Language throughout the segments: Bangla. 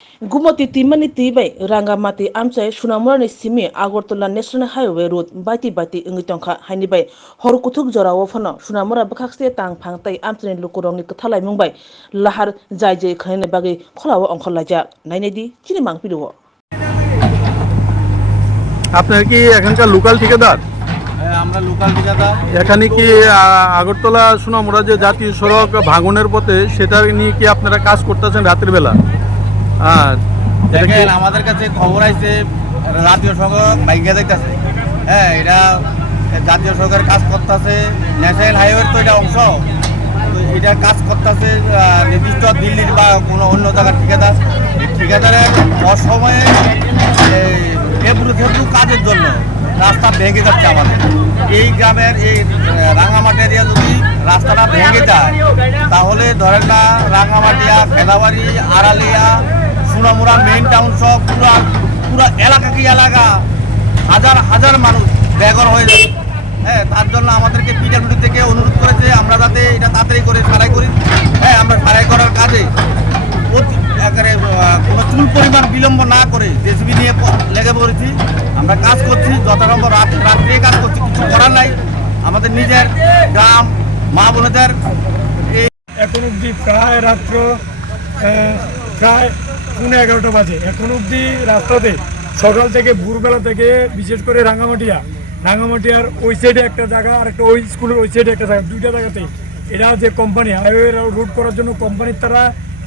Gumati timani tibai rangamati amchai sunamurani simi Agartala National Highway Road baiti ingitongkha hainibai horkuthuk jorao phano sunamura bakhakse tang phangtai amchani lukurongni kathalai mungbai lahar jai khaine bagi kholawa ongkholaja nainedi chini mangpido আপনার কি এখানকার লোকাল ঠিকাদার? আমরা লোকাল ঠিকাদার। এখানে কি আগরতলা সোনামুড়া যে জাতীয় সড়ক ভাঙনের পথে সেটা নিয়ে কি আপনারা কাজ করতেছেন রাতের বেলা? আর দেখেন আমাদের কাছে খবর আইছে জাতীয় সড়ক ভাঙিয়ে যাইতেছে। হ্যাঁ, এটা জাতীয় সড়কের কাজ করতেছে, ন্যাশনাল হাইওয়ের তো এটা অংশ, তো এটা কাজ করতেছে নির্দিষ্ট দিল্লির বা কোনো অন্য জায়গার ঠিকাদার। এই ঠিকাদারের অসময়ে এবড়ো থেবড়ো কাজের জন্য রাস্তা ভেঙে যাচ্ছে আমাদের এই গ্রামের এই রাঙামাটি এরিয়া। যদি রাস্তাটা ভেঙে যায় তাহলে ধরেন না রাঙামাটিয়া, ফেদাবাড়ি, আড়ালিয়া, সোনামুড়া মেইন টাউন সব পুরো এলাকা হাজার হাজার মানুষ বেঘর হয়ে যাবে। হ্যাঁ, তার জন্য আমাদেরকে পিডাব্লিউডি থেকে অনুরোধ করেছে আমরা যাতে এটা তাড়াতাড়ি করে সারাই করি। হ্যাঁ, আমরা সারাই করার কাজে কোনো চুল পরিমাণ বিলম্ব না করে জেসিবি নিয়ে লেগে পড়েছি। আমরা কাজ করছি যথাসম্ভব রাত্রে কাজ করছি, কিছু করার নাই। আমাদের নিজের গ্রাম মা বোনেদের এখন অবধি প্রায় রাত্র প্রায় 11:30 বাজে। এখন অবধি রাস্তাতে সকাল থেকে ভোরবেলা থেকে বিশেষ করে রাঙামাটিয়ার ওই সাইডে একটা জায়গা আর একটা ওই স্কুলের ওই সাইডে একটা জায়গা, দুইটা জায়গাতে এরা যে কোম্পানি হাইওয়ে রুট করার জন্য কোম্পানির তারা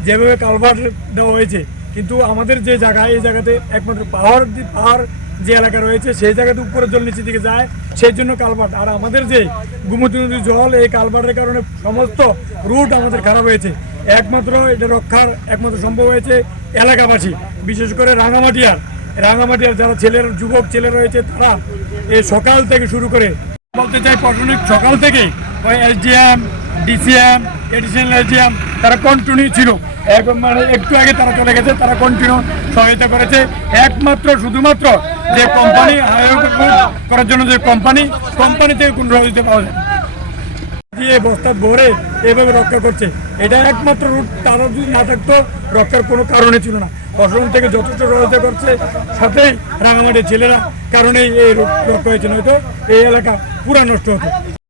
যেভাবে কালভার্ট দেওয়া হয়েছে, কিন্তু আমাদের যে জায়গা এই জায়গাতে একমাত্র পাহাড় যে এলাকা রয়েছে সেই জায়গাতে উপরের জল নিচের দিকে যায়, সেই জন্য কালভার্ট। আর আমাদের যে গোমতী নদীর জল এই কালভার্টের কারণে সমস্ত রুট আমাদের খারাপ হয়েছে। একমাত্র এটা রক্ষার একমাত্র সম্ভব হয়েছে এলাকাবাসী, বিশেষ করে রাঙামাটিয়ার যারা যুবক ছেলে রয়েছে তারা এই সকাল থেকে শুরু করে বলতে চাই প্রশাসনিক সকাল থেকে ওই এসডিএম, ডিসিএম, এডিশনাল এসডিএম তারা কন্টিনিউ ছিল। মানে একটু আগে তারা চলে গেছে, তারা কন্টিনিউ সহায়তা করেছে। একমাত্র শুধুমাত্র যে কোম্পানি হাইওয়ে করার জন্য যে কোম্পানি থেকে কোনো সহযোগিতা পাওয়া যায় দিয়ে বস্তা ভরে এভাবে রক্ষা করছে। এটা একমাত্র রুট, তারা যদি না থাকতো রক্ষার কোনো কারণে ছিল না। প্রশাসন থেকে যথেষ্ট সহায়তা করছে, সাথেই রাঙামাটির ছেলেরা কারণেই এই রুট রক্ষা হয়েছে, নয়তো এই এলাকা পুরা নষ্ট হতো।